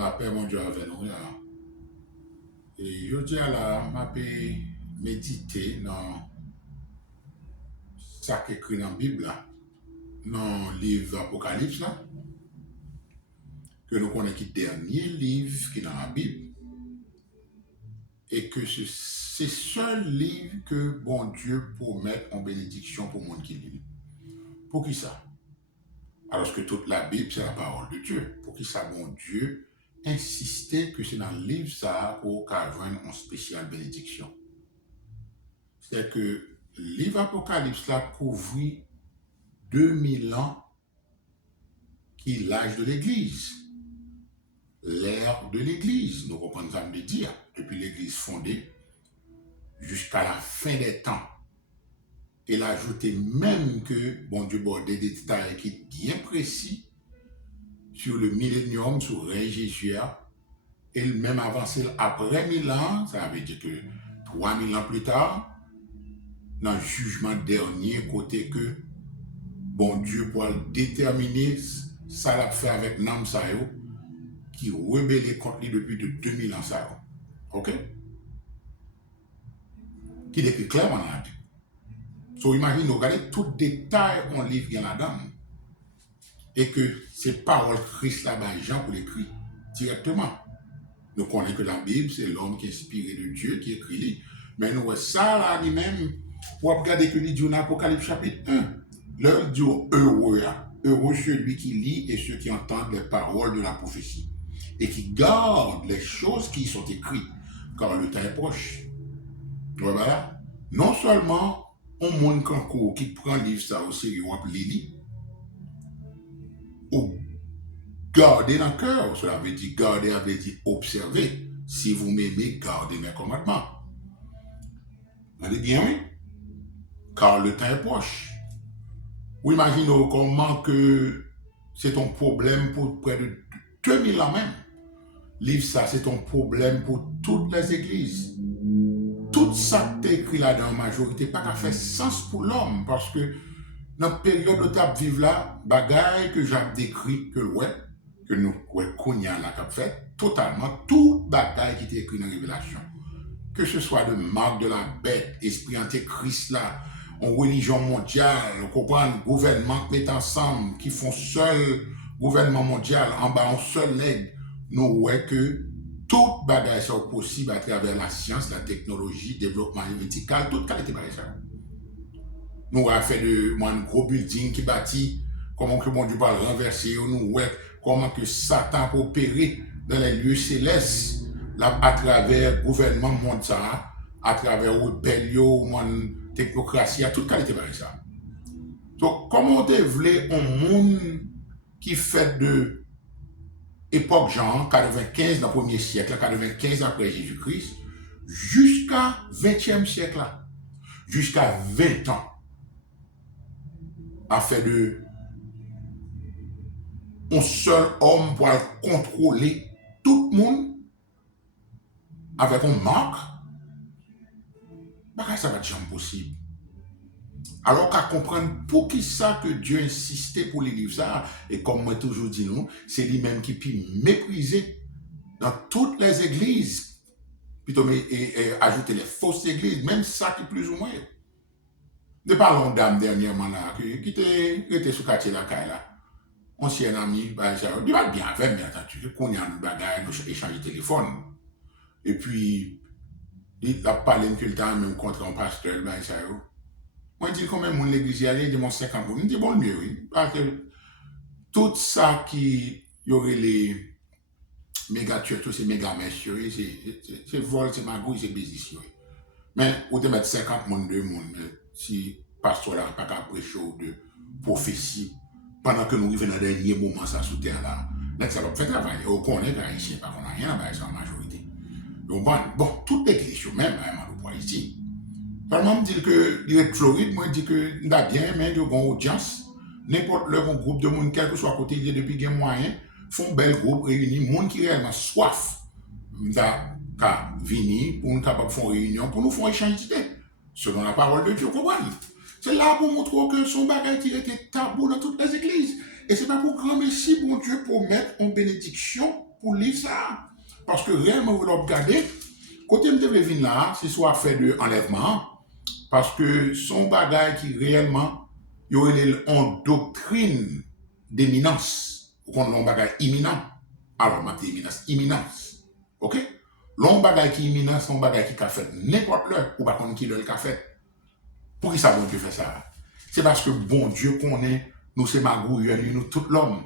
la paix, mon Dieu, avec nous. Là. Et je dis à la, m'a méditer dans ça qui est écrit dans la Bible, là, dans le livre Apocalypse, là, que nous connaissons qui est le dernier livre qui est dans la Bible, et que c'est le seul livre que bon Dieu promet en bénédiction pour le monde qui lit. Pour qui ça? Alors que toute la Bible, c'est la parole de Dieu. Pour qui ça, bon Dieu insistait que c'est dans le livre ça pour qu'on joigne une spéciale bénédiction. C'est que le livre Apocalypse là couvrit 2000 ans qui est l'âge de l'Église. L'ère de l'Église, nous reprenons ça de dire, depuis l'Église fondée jusqu'à la fin des temps. Il a ajouté même que, bon Dieu, des détails qui sont bien précis sur le millénium, sur Ré Jésus, et même avancé après 1000 ans, ça veut dire que 3000 ans plus tard, dans le jugement dernier, côté que, bon Dieu, pour déterminer ça l'a fait avec Nam Sayo, qui rebellait contre lui depuis de 2000 ans. Ça, ok? Qui décrit clairement dans la Bible. So, imaginez, regardez tout détail qu'on livre là-dedans. Et que c'est parole Christ là-bas, Jean pour l'écrit directement. Nous connaissons que la Bible, c'est l'homme qui est inspiré de Dieu, qui écrit. Mais nous, ça là, lui-même, pour regarder que il dit dans Apocalypse chapitre 1, l'heure dit heureux, heureux celui qui lit et ceux qui entendent les paroles de la prophétie et qui gardent les choses qui y sont écrites, car le temps est proche. Voilà. Non seulement on monde qui prend le livre ça au sérieux, on peut lire, ou garder dans le cœur, cela veut dire garder, veut dire observer. Si vous m'aimez, gardez mes commandements. Vous allez bien, oui? Car le temps est proche. Vous imaginez comment que c'est un problème pour près de 2000 ans même. Livre ça, c'est un problème pour toutes les églises. Tout ça qui est écrit là-dedans, en majorité, pas qu'à faire sens pour l'homme, parce que dans la période où tu vivre là, bagaille que j'ai décrit, que nous connaissons là, qu'a fait, totalement, tout bagaille qui est écrit dans la Révélation. Que ce soit de marque de la bête, esprit antéchrist là, en religion mondiale, on comprend, gouvernement qui met ensemble, qui font seul gouvernement mondial, en bas, en seul leg, nous voyons que tout bagaille est possible à travers la science, la technologie, le développement médical, toute qualité de ça. Nous avons fait un gros building qui bâtit, comment que mon Dieu va le renverser, nous voyons comment que Satan peut opérer dans les lieux célestes, là, à travers le gouvernement mondial, à travers la rébellion, la technocratie, toute qualité de ça. Donc, comment on développe un monde qui fait de époque genre 95 dans le premier siècle, 95 après Jésus-Christ, jusqu'à 20e siècle, là, jusqu'à 20 ans, a fait de un seul homme pour contrôler tout le monde avec une marque, ça va être jamais possible. Alors qu'à comprendre pour qui ça que Dieu insistait pour les livres ça, et comme moi toujours dit nous, c'est lui-même qui peut mépriser dans toutes les églises, plutôt et ajouter les fausses églises, même ça qui plus ou moins. De parlons dame dernièrement là, qui était sous quartier là, ancien ami, il va bien avec mais attends, qu'on y a une bagarre, nous échanger téléphone. Et puis, il a parlé que le temps même contre un pasteur, moi, je dis combien de l'église y allait, il dit mon 50 personnes. Je dis bon, mieux, oui. Parce que tout ça qui y aurait les méga tueurs, tous ces méga messieurs, c'est vol, c'est magouille, c'est business. Mais, vous devez mettre 50 personnes, 2 personnes, si le pasteur n'a pas qu'à prêcher de prophétie, pendant que nous vivons dans le dernier moment, ça sous terre là, là, ça va faire travail. On connaît qu'un haïtien, parce qu'on n'a rien à faire en majorité. Donc, bon, toute l'église, même, on va ici. Par exemple, dit que direct Floride, moi, dit que nous avons bien, mais nous avons audience. N'importe le groupe de monde, quel que soit côté, il y a depuis qu'il y a moyen, font un bel groupe réuni, monde qui réellement soif, qu'à venir, pour nous capables de faire une réunion, pour nous faire échanger d'idées, selon la parole de Dieu, vous comprenez? C'est là pour montrer que son bagage qui était tabou dans toutes les églises. Et c'est pas pour grand messie, bon Dieu, pour mettre en bénédiction pour lire ça. Parce que réellement, vous regardez, côté de venir là, c'est soit fait de enlèvement, parce que son bagage qui réellement, il y aurait une doctrine d'éminence, qu'on a un bagage imminent. Alors, ma éminence, imminence. OK? L'on bagage qui est imminent, c'est un bagage qui a fait n'importe l'heure, ou pas qu'on qui le fait. Pour qui ça, bon Dieu fait ça? C'est parce que bon Dieu connaît, nous c'est magouille, nous tout l'homme.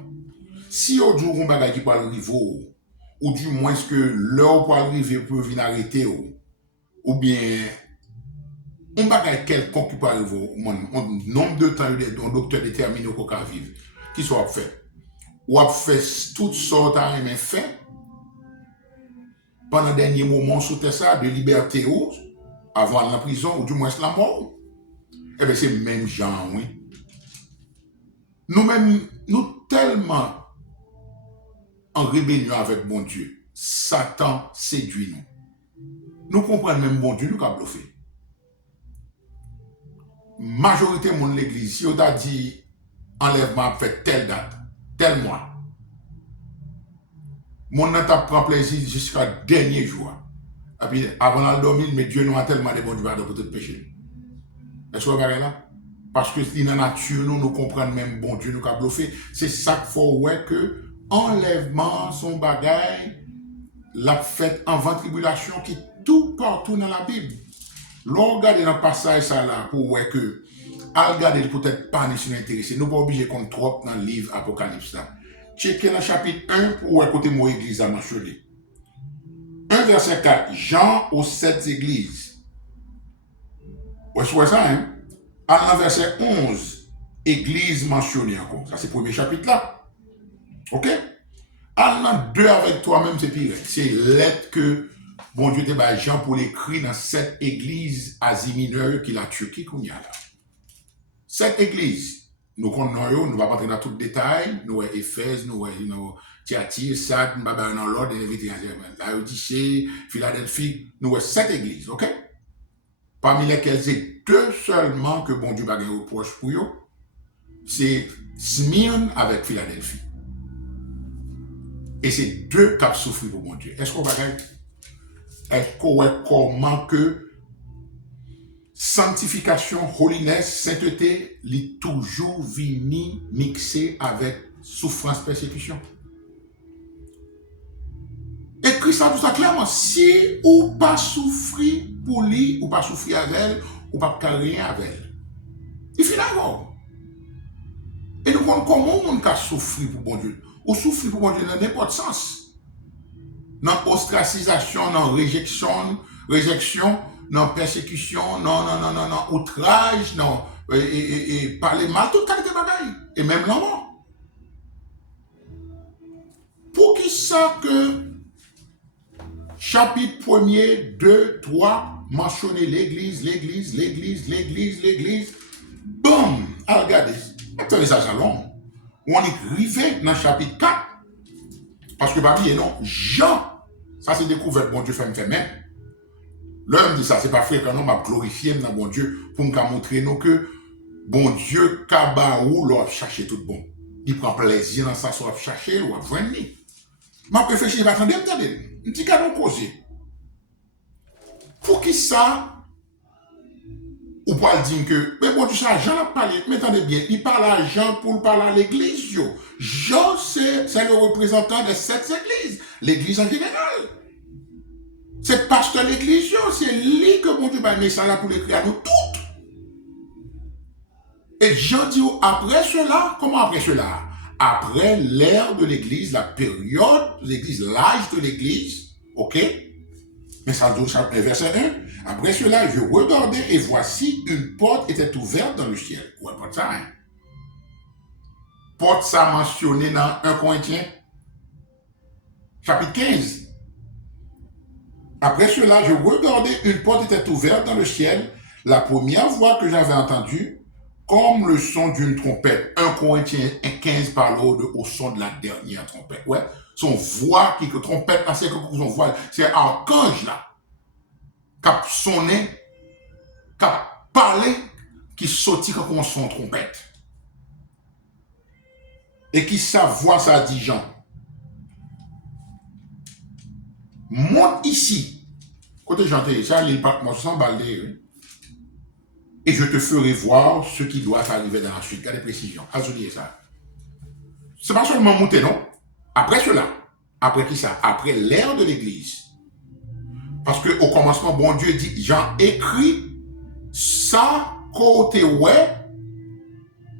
Si au jour on bagage qui peut arriver, ou du moins que l'heure pour arriver peut venir arrêter, ou bien on bagage quelconque qui peut arriver, un nombre de temps, un docteur déterminé qu'on peut vivre, qui soit fait. Ou a fait toutes sortes de fait pendant le dernier moment sous ça, de liberté ou avant la prison, ou du moins la mort. Eh bien, c'est le même genre, oui. Nous-mêmes, nous tellement en rébellion avec bon Dieu. Satan séduit nous. Nous comprenons même bon Dieu, nous avons bluffé. Majorité de l'église, si on a dit enlèvement fait telle date, tel mois, mon n'a prend plaisir jusqu'à dernier jour. Et puis, avant de dormir, mais Dieu nous a tellement de bon Dieu pour tout péché. Est-ce que vous voyez là? Parce que dans la nature, nous comprenons même bon Dieu, nous avons bluffé. C'est ça qu'il faut ouais que enlèvement, son bagage, la fête en vent tribulation qui est tout partout dans la Bible. L'on regarde dans le passage ça là pour ouais que, à regarder peut-être pas nous intéressé. Nous pas obligés qu'on trop dans le livre Apocalypse là. Checkez le chapitre 1 pour ouais côté mon église à mentionné. 1 verset 4, Jean aux 7 églises. Ouais, c'est ça, hein? À verset 11, église mentionnée encore. Ça, c'est le premier chapitre là. OK? À 2 avec toi-même, c'est pire. C'est lettre que bon Dieu te Jean pour l'écrire dans cette église Asie mineure qui la Turquie qu'on y a là. Cette église, nous connaissons, nous ne va pas entrer dans tout le détail, nous sommes Éphèse, nous sommes Thyatire, Sardes, nous sommes dans l'ordre, Laodicée, Philadelphie, nous sommes cette église, OK? Parmi lesquelles c'est 2 seulement que bon Dieu va gagner au proche pour eux, c'est Smyrne avec Philadelphie. Et c'est 2 qui ont souffert pour bon Dieu. Est-ce qu'on va gagner? Est-ce qu'on voit comment que sanctification, holiness, sainteté, est toujours venu mixer avec souffrance, persécution? Écrit ça tout ça clairement. Si ou pas souffrir pour lui, ou pas souffrir avec elle, ou pas rien avec elle. Il finit d'abord. Et nous voyons comment on peut souffrir pour bon Dieu. Ou souffrir pour bon Dieu dans n'importe sens. Dans ostracisation, dans réjection, dans persécution, non, outrage, non, et parler mal, toute qualité de bagaille. Et même la mort. Pour qui ça que chapitre 1er, 2, 3, mentionner l'église. Boum! Alors regardez, attendez ça, long. On est arrivé dans le chapitre 4. Parce que parmi non, Jean, ça c'est découvert, bon Dieu fait même. L'homme dit ça, c'est pas frère qu'on m'a glorifié dans bon Dieu pour nous montrer nous que bon Dieu, Kabaou, l'a cherché tout bon. Il prend plaisir dans ça, soit chercher, ou à venir. Ma réfléchir, il va attendre, un petit cadeau posé. Pour qui ça, ou pas dire que, mais bon Dieu, ça, Jean a parlé, mais attendez bien, il parle à Jean pour parler à l'église. Jean, c'est le représentant de cette église, l'église en général. C'est le pasteur de l'église, c'est lui que bon Dieu va mettre ça là pour l'écrire à nous toutes. Et Jean dit, après cela, comment après cela? Après l'ère de l'église, la période de l'église, l'âge de l'église, ok? Mais ça donne verset 1. Après cela, je regardais et voici une porte était ouverte dans le ciel. Ouais, pas ça, hein? Porte ça mentionné dans 1 Corinthiens, chapitre 15. Après cela, je regardais une porte était ouverte dans le ciel. La première voix que j'avais entendue, comme le son d'une trompette. 1 Corinthiens 15 parle au son de la dernière trompette. Ouais, son voix qui trompette, c'est que son voix, c'est archange là, qui a sonné, qui a parlé, qui sortit quand on son trompette. Et qui sa voix, ça dit Jean. monte ici. Côté chanter ça, les partements sans balder. Et je te ferai voir ce qui doit arriver dans la suite. Regardez précision. Ajoutez ça. C'est pas seulement monter, non? Après cela. Après qui ça? Après l'ère de l'Église. Parce qu'au commencement, bon Dieu dit, Jean écrit ça côté ouais.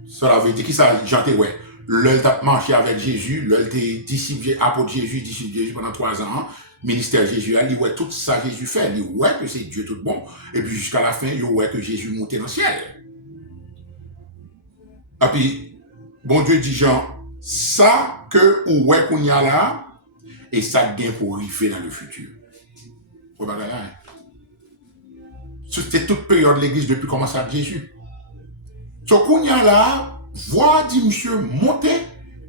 Cela veut dire qui ça, Jean t'es ouais. L'œil t'a marché avec Jésus, l'œil t'es disciple, apôtre Jésus, disciple Jésus pendant 3 ans. Ministère Jésus, il dit ouais, tout ça Jésus fait. Il dit ouais que c'est Dieu tout bon. Et puis jusqu'à la fin, il dit ouais que Jésus montait dans le ciel. Et puis, bon Dieu dit Jean, ça que ou ouais qu'on y a là, et ça gagne pour arriver dans le futur. C'était toute période de l'église depuis comment ça Jésus. So qu'on y a là, voir dit monsieur monter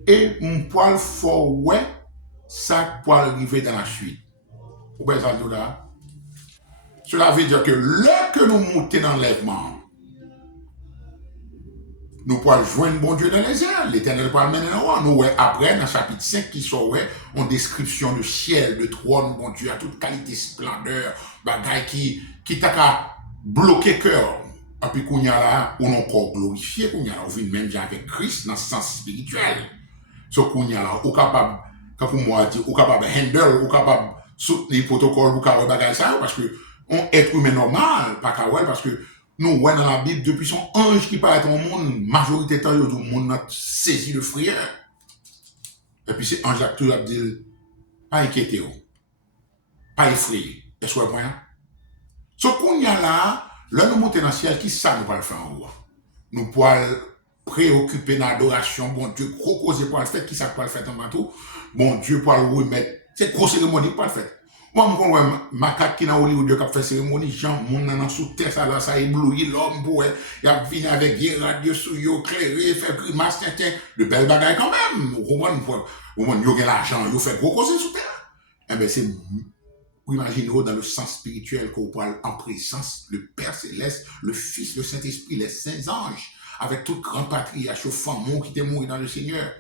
et mon poil fort ouais, ça pour arriver dans la suite. Vous voyez ça là? Cela veut dire que là que nous montons dans l'enlèvement, nous pouvons joindre bon Dieu dans les airs. L'Éternel peut amener dans nous. Après, dans le chapitre 5, qui sont en description de ciel, de trône, bon Dieu, à toute qualité, splendeur, bagaille qui t'a qu'à bloquer cœur. Et puis, qu'on y a là, on a encore glorifié, qu'on y a là, on vit même avec Christ dans le sens spirituel. So, qu'on y a là, on est capable, quand pour moi dire, on est capable de handle, on est capable de soutenir le protocole, on est capable de bagaille ça, parce que, on être humain normal, pas qu'à parce que, nous, ouais, dans la Bible, depuis son ange qui paraît au monde, majorité de temps, tout le monde a saisi le frère. Et puis c'est ange qui a dit, pas inquiété, pas effrayé. Est-ce que vous voyez? Ce qu'on y a là, là, nous montons dans le ciel, qui ça nous va le faire en haut? Nous pouvons préoccuper dans l'adoration, bon Dieu, gros cause pour le faire, qui ça peut le faire en bateau? Bon Dieu, pour le remettre, c'est grosse cérémonie pour le faire. Moi, je vois macaque qui dans Hollywood qui a fait cérémonie, gens, mon nan sous terre, ça là, ça éblouit l'homme pour il a venu avec des radios sous yo, clairé, fait grimace, tiens, de belles bagailles quand même. Vous comprenez, yo gen l'argent, yo fait gros causer sous terre. Eh bien, c'est, vous imaginez dans le sens spirituel qu'on parle en présence, le Père Céleste, le Fils, le Saint-Esprit, les saints anges, avec toute grande patriarche, fameux qui étaient morts dans le Seigneur,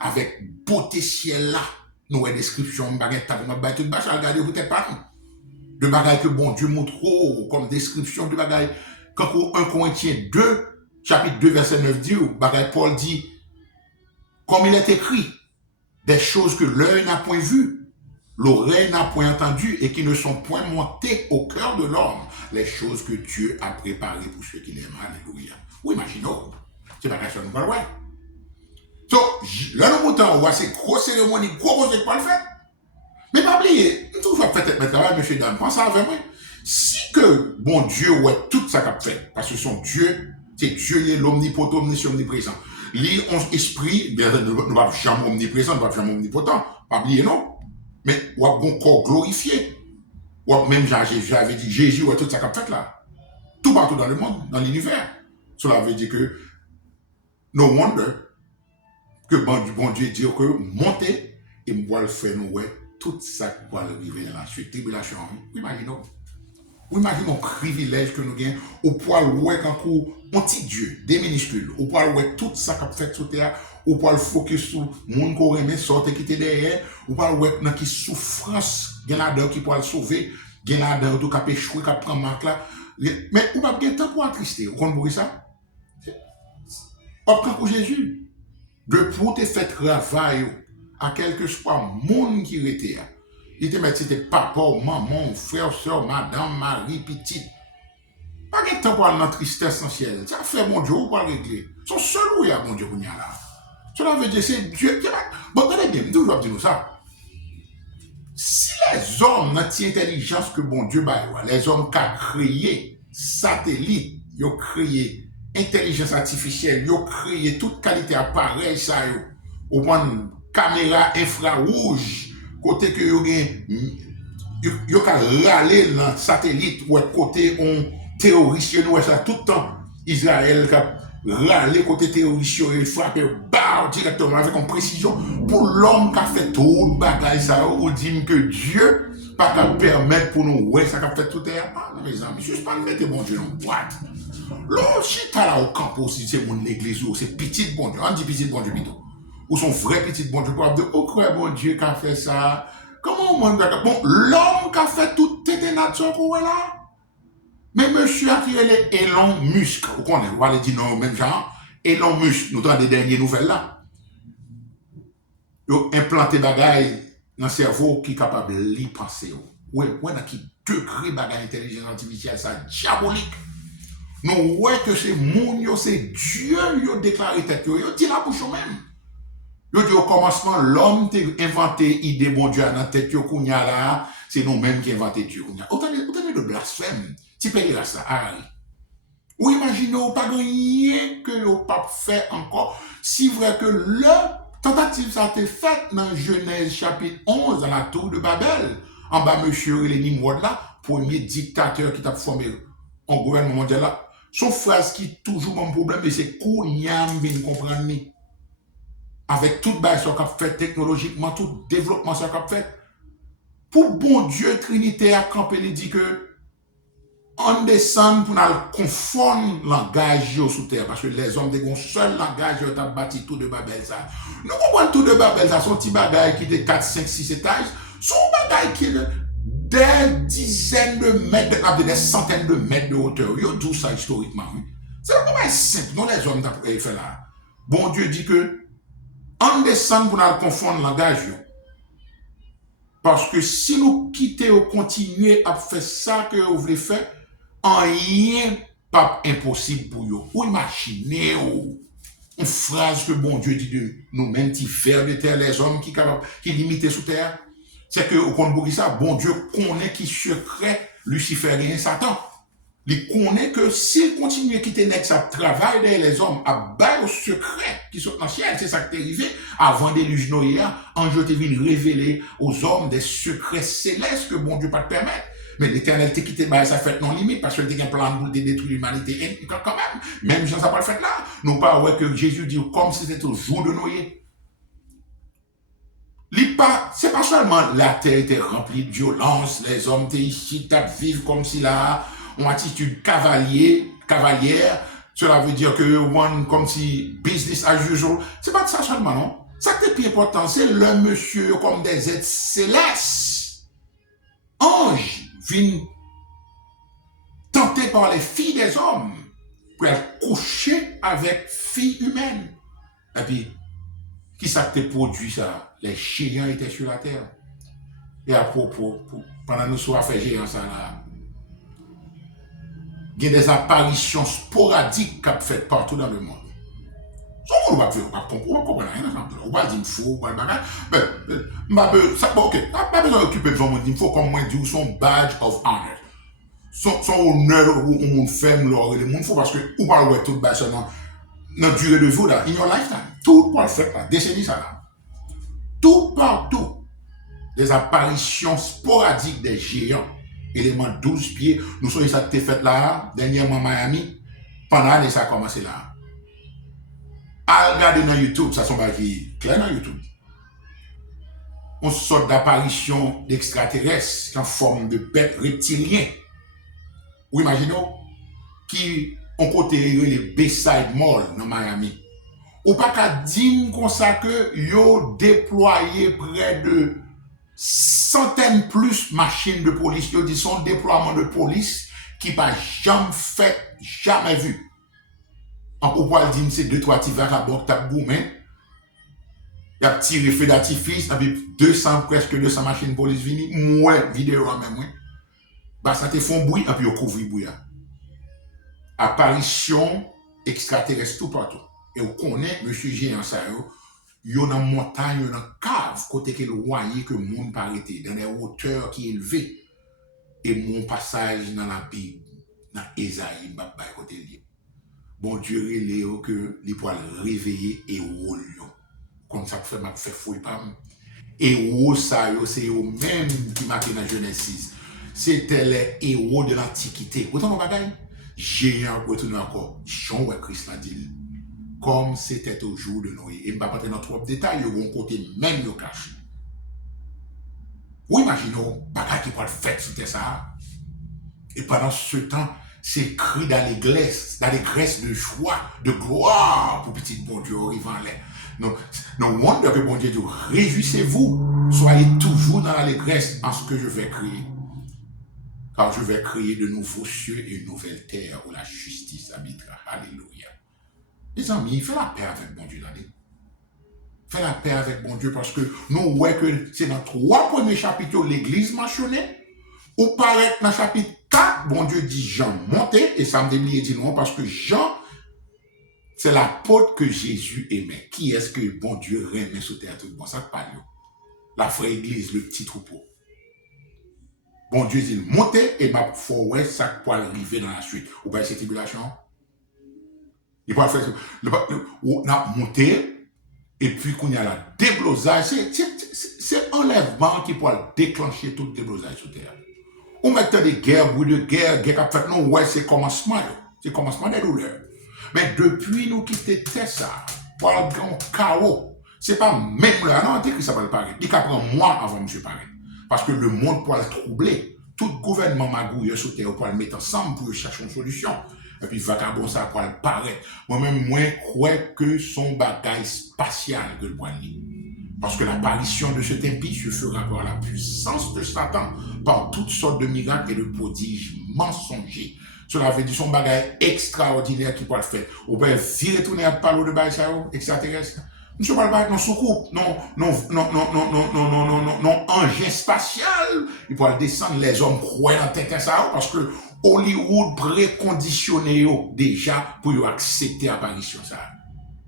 avec beauté ciel là. Nous avons une description, de baguette, tout le bâche à regarder, peut-être pas nous. De bagaille que bon Dieu montre comme description de bagaille. Quand 1 Corinthiens 2, chapitre 2, verset 9 dit, bagaille Paul dit, comme il est écrit, des choses que l'œil n'a point vues, l'oreille n'a point entendu et qui ne sont point montées au cœur de l'homme, les choses que Dieu a préparées pour ceux qui l'aiment. Alléluia. Oui, imaginons. C'est pas question de parler. So, là, nous montons, on voit ces grosses cérémonies, gros causes pour le faire. Mais pas oublier, nous toujours peut-être mettre travail, monsieur Dan, pensez avec moi. Si que, bon Dieu, ouais, tout ça qu'a fait, parce que son Dieu, c'est Dieu, il est l'omnipotent, omniscient, omniprésent. Lui, on esprit, bien, nous ne sommes jamais omniprésent, nous ne sommes jamais omnipotent. Pas oublier, non? Mais, on a bon corps glorifié. Ou même, j'avais dit, Jésus, ouais, tout ça qu'a fait là. Tout partout dans le monde, dans l'univers. Cela veut dire que, no wonder, que bon Dieu dit que montez et moi le faire nous ouais tout ça pour arriver dans la suite tribulation. Imaginons un privilège que nous gagnons au point ouais quand on petit Dieu des minuscules au point ouais tout ça qu'a fait sur terre au point focus sur monde qu'on remet sortir quitter derrière au point ouais dans qui souffrance gain là-dedans qui pour le sauver gain là-dedans tout cap échouer cap prendre marque là mais on va bien temps pour attrister on comprend ça pour Jésus de pour te faire travail à quel que soit monde qui était. Il te met c'était papa, maman, frère, soeur, madame, mari, petite. Pas de temps pour aller dans la tristesse essentielle. Ça fait mon Dieu pour régler. Son seul où il y a mon Dieu pour y aller là. Cela veut dire c'est Dieu qui va. Bon, regardez bien, toujours dire ça. Si les hommes n'ont pas intelligence que bon Dieu va les hommes qui ont créé satellite, ils ont créé intelligence artificielle, ils ont créé toute qualité d'appareil, ça, au moins caméra infrarouge, côté que ils ont râlé dans le satellite, ou côté on terroriste, nous, ça tout le temps, Israël qui a râlé côté terroriste, il frappe directement avec une précision, pour l'homme qui a fait tout le bagage, ça, ou dit que Dieu pas qu'à permettre pour nous, ouais, ça qu'a fait tout est, ah, mes amis, juste pas mettre bon Dieu dans boîte. L'autre, si t'as là au camp aussi, c'est mon église, ou c'est petit bon Dieu, on dit petit bon Dieu plutôt. Ou son vrai petit bon Dieu, pour dire, oh, quoi, bon Dieu qui a fait ça. Comment bon, l'homme qui a fait toute cette nature là, mais monsieur a tiré les Elon Musk, vous connaissez, vous allez dire non, même genre, Elon Musk, nous avons des dernières nouvelles là. Ils ont implanté des bagailles dans le cerveau qui est capable d'y penser. Oui, dans qui degré bagaille intelligence artificielle, ça diabolique. Nous voyons que c'est moun, c'est Dieu qui a déclaré tête, il dit la bouche même. Il dit au commencement, l'homme a inventé l'idée bon Dieu dans la tête, c'est nous-mêmes qui avons inventé Dieu. Autant de blasphème, tu peux dire ça, Harry. Ou imaginez, pas rien que le pape fait encore, si vrai que le tentative ça a été faite dans Genèse chapitre 11, dans la tour de Babel, en bas, monsieur Nimrod là, premier dictateur qui t'a formé en gouvernement mondial là. Son phrase qui est toujours mon problème, c'est Kouniam vient comprendre. Avec toute base qu'on a fait technologiquement, tout développement qu'on a fait. Pour bon Dieu, Trinité a campé, il dit que on descend pour nous confondre le langage sous terre, parce que les hommes ont un seul langage qui ont bâti tout de Babel. Ça. Nous comprenons tout de Babel, ça, son petit bagage qui est de 4, 5, 6 étages, son bagage qui est des dizaines de mètres, des centaines de mètres de hauteur. Il y a tout ça historiquement. C'est vraiment simple, nous les hommes ont fait là. Bon Dieu dit que on descend pour nous confondre le langage. Parce que si nous quittons ou continuer à faire ça que vous voulez faire, rien pas impossible pour vous. Ou imaginez une phrase que bon Dieu dit de nous-mêmes qui faire de terre les hommes qui limitent sous terre. C'est que au compte de ça, bon Dieu connaît qui secret luciférien Satan. Il connaît que s'il continue à quitter ça travail derrière les hommes, à bas au secret qui sont dans le ciel, c'est ça qui est arrivé avant déluge Noé, ange te vient révéler aux hommes des secrets célestes que bon Dieu pas te permettre. Mais l'éternel t'a quitté, ça fait non limite, parce qu'il y a un plan pour détruire l'humanité quand même si ça pas le fait là. Nous pas ouais que Jésus dit comme si c'était au jour de Noé. C'est pas seulement la terre était remplie de violence, les hommes étaient ici, vivent comme si là, une attitude cavalière, cela veut dire que comme si business as usual, c'est pas de ça seulement, non? Ça qui est plus important, c'est le monsieur comme des êtres célestes. Anges viennent tentés par les filles des hommes pour coucher avec filles humaines. Et puis, qui ça te produit ça? Les géants étaient sur la terre. Et à propos, pendant nous sommes fait géants ça là, il y a des apparitions sporadiques qui sont faites partout dans le monde. On ne va pas comprendre rien. On va dire faux, on va dire ça. Ok, pas besoin d'occuper de monde. Il faut comme moi dire son badge of honor. Son honneur où on fait le monde faut parce que on va voir tout bas seulement notre durée de vie là, in your lifetime. Tout pour le faire là, décennie ça là. Tout partout. Des apparitions sporadiques des géants. Élément 12 pieds. Nous sommes ça qui fait là, dernièrement Miami. Pendant l'année, ça a commencé là. À regarder dans YouTube, ça sont pas clair dans YouTube. On sort d'apparition d'extraterrestres en forme de bêtes reptiliens. Ou imaginons, qui ont côté les Bayside Mall dans Miami. Ou pas qu'à dire comme ça que yo déployé près de centaines plus machines de police, yo dit son déploiement de police qui pas jamais vu. En pouvoir dire c'est 2-3 petits vagabonds qui tapent gourmet. Il y a tiré feu d'artifice, avec presque 200 machines de police vini, moi vidéo en même. Bah ça te font bruit, et puis on couvre le bruit. Apparition extraterrestre tout partout. Et on connaît monsieur géant ça, il y a une montagne, il y a une cave, côté que le loyer que le monde pas arrêté, dans des hauteurs qui élevées. Et mon passage dans la Bible, dans Esaïe, côté lié. Bon Dieu, il que les poils réveiller et au lion. Comme ça, fait fouille pas. Et au ça, c'est eux même qui marquent dans Genèse 6. C'était les héros de l'Antiquité. Autant de bagaille, géant, retourner encore. Jean Christ l'a dit. Comme c'était au jour de Noé. Et je ne vais pas entrer dans trop de détails, ils vont côté même le caché. Ou imaginons, bagaille qui peut le faire, c'était ça. Et pendant ce temps, c'est cri dans les graisses de joie, de gloire pour petit bon Dieu arrivant là. No wonder que bon Dieu dit, réjouissez-vous, soyez toujours dans l'allégresse en ce que je vais créer. Car je vais créer de nouveaux cieux et une nouvelle terre où la justice habitera. Alléluia. Les amis, fais la paix avec bon Dieu l'année. Fais la paix avec bon Dieu parce que nous voyons que c'est dans 3 premiers chapitres l'église mentionnée. Ou paraît dans le chapitre 4, bon Dieu dit Jean monté, et ça me déblie dit non parce que Jean, c'est l'apôtre que Jésus aimait. Qui est-ce que bon Dieu remet sous terre tout bon? Ça parle. La vraie église, le petit troupeau. Bon Dieu dit monter et ma foi ouais ça pour arriver dans la suite. Ou pas cette tribulation. Il va faire on a monté et puis qu'on y a la déblosage, c'est enlèvement qui peut déclencher tout déblosage sur terre. On met des guerres, bruit de guerre qui a fait non ouais c'est commencement, c'est commencement des douleurs. Mais depuis nous quitter ça, pour le grand chaos, c'est pas même là non, que ça va le paraître. Il prend moi avant monsieur paraître. Parce que le monde peut le troubler. Tout gouvernement magouille sur terre pour le mettre ensemble pour chercher une solution. Et puis, vagabond, ça pour le paraître. Moi-même, moi, crois que son bagage spatial que le poignet. Parce que l'apparition de cet impie se fera par la puissance de Satan, par toutes sortes de miracles et de prodiges mensongers. Cela veut dire son bagage extraordinaire qui peut le faire. Ou bien, virer tourner à parler de bagage extraterrestre. Monsieur ne parle pas non soucoupe, non, engin spatial. Il peut descendre les hommes croient dans tête ça parce que Hollywood préconditionné déjà pour accepter l'apparition ça.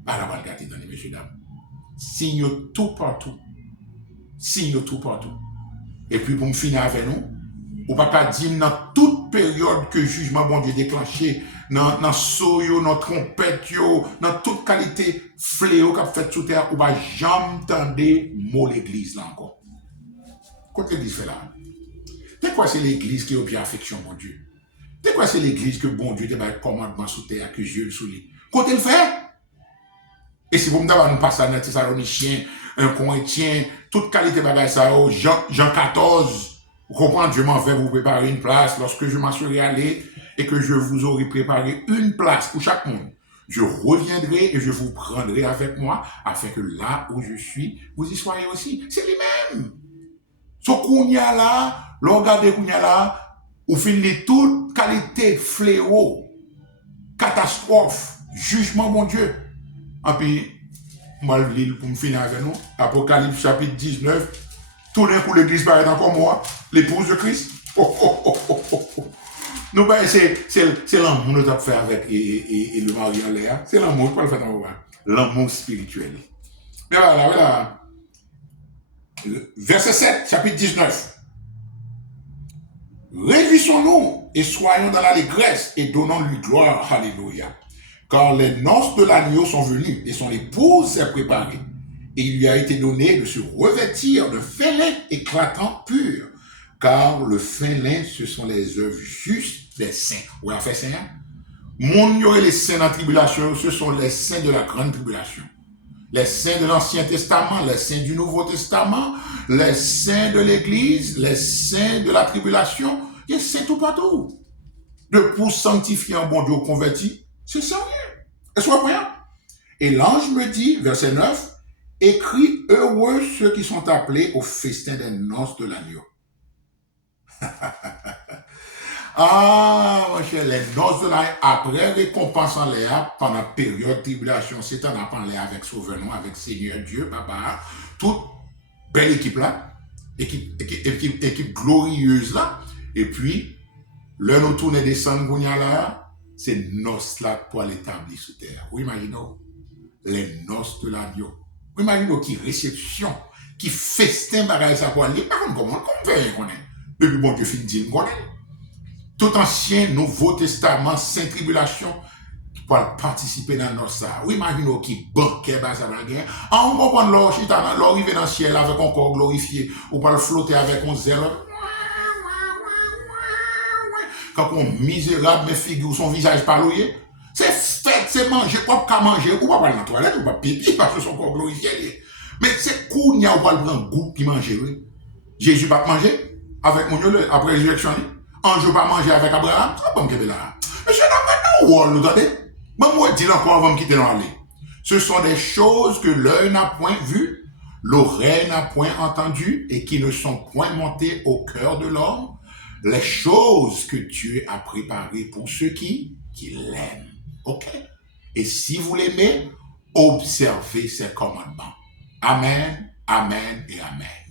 Bah la va regarder dans les messieurs dames. Signe tout partout. Et puis pour me finir avec nous, ou pas dire dans toute période que jugement bon Dieu déclenché, dans soyo, dans trompette, dans toute qualité fléau qu'a fait sous terre, ou pas jamais entendre mot l'église là encore. Qu'est-ce que l'église fait là? C'est quoi c'est l'église qui a bien affection mon Dieu? C'est quoi c'est l'église que bon Dieu te met commandement sous terre, que Dieu le soulie? Qu'est-ce qu'elle fait? Et si vous me dites, nous passons dans Thessaloniciens, un Corinthiens, toute qualité bagage ça, Jean 14, vous comprenez, je m'en vais vous préparer une place lorsque je m'en serai allé et que je vous aurai préparé une place pour chaque monde. Je reviendrai et je vous prendrai avec moi afin que là où je suis, vous y soyez aussi. C'est lui-même. Ce qu'on y a là, regardez qu'on y a là, vous finissez toute qualité fléau, catastrophe, jugement, mon Dieu. Et puis, moi, je lis pour me finir avec nous. Apocalypse chapitre 19. Tout d'un coup, l'église paraît encore moi, l'épouse de Christ. Nous, ben, c'est l'amour que nous avons fait avec et le mari en l'air. C'est l'amour qu'on le fait dans l'amour spirituel. Mais voilà. Verset 7, chapitre 19. Réjouissons-nous et soyons dans l'allégresse et donnons-lui gloire. Alléluia. Car les noces de l'agneau sont venues et son épouse s'est préparée. Et il lui a été donné de se revêtir de fin lin éclatant pur. Car le fin lin, ce sont les œuvres justes des saints. Oui, en fait, saints. Mon y les saints dans la tribulation, ce sont les saints de la grande tribulation. Les saints de l'Ancien Testament, les saints du Nouveau Testament, les saints de l'Église, les saints de la tribulation, il y a saints tout partout. De pour sanctifier un bon Dieu converti, c'est sérieux. Et soit voyant. Et l'ange me dit, verset 9, écris heureux ceux qui sont appelés au festin des noces de l'agneau. Ah, mon cher, les noces de l'agneau, après récompense en l'air, pendant période de tribulation, c'est un apprend l'air avec Sauveur-nous, avec Seigneur Dieu, Papa, toute belle équipe là, équipe glorieuse là, et puis, l'un nous tourne des sangs là, c'est noces là pour l'établir sous terre. Vous imaginez, les noces de l'agneau. Vous imaginez qui réception, qui festin bagaille ça pour aller. Par contre, comment on fait qu'on est? Depuis bon Dieu fin dit qu'on est. Tout ancien, Nouveau Testament, Sainte Tribulation, qui peuvent participer dans nos ça. Vous imaginez qui banquet bas à la guerre. On comprend l'or, l'or arrive dans le ciel avec un corps glorifié, ou pas le flotter avec un zèle. Quand on misérable, mais figure son visage palouillé, c'est fait, c'est manger, ou pas manger, ou pas aller dans la toilette, ou pas pipi, parce que son corps glorifié. Mais c'est cool, il y a pas le prendre goût qui manger, oui. Jésus va manger avec mon Dieu après la résurrection. Ange va manger avec Abraham, ça va me quitter là. Monsieur, d'après nous, vous entendez? Moi, je dis encore avant de quitter dans l'allée. Ce sont des choses que l'œil n'a point vues, l'oreille n'a point entendues et qui ne sont point montées au cœur de l'homme, les choses que Dieu a préparées pour ceux qui l'aiment. OK? Et si vous l'aimez, observez ses commandements. Amen, amen et amen.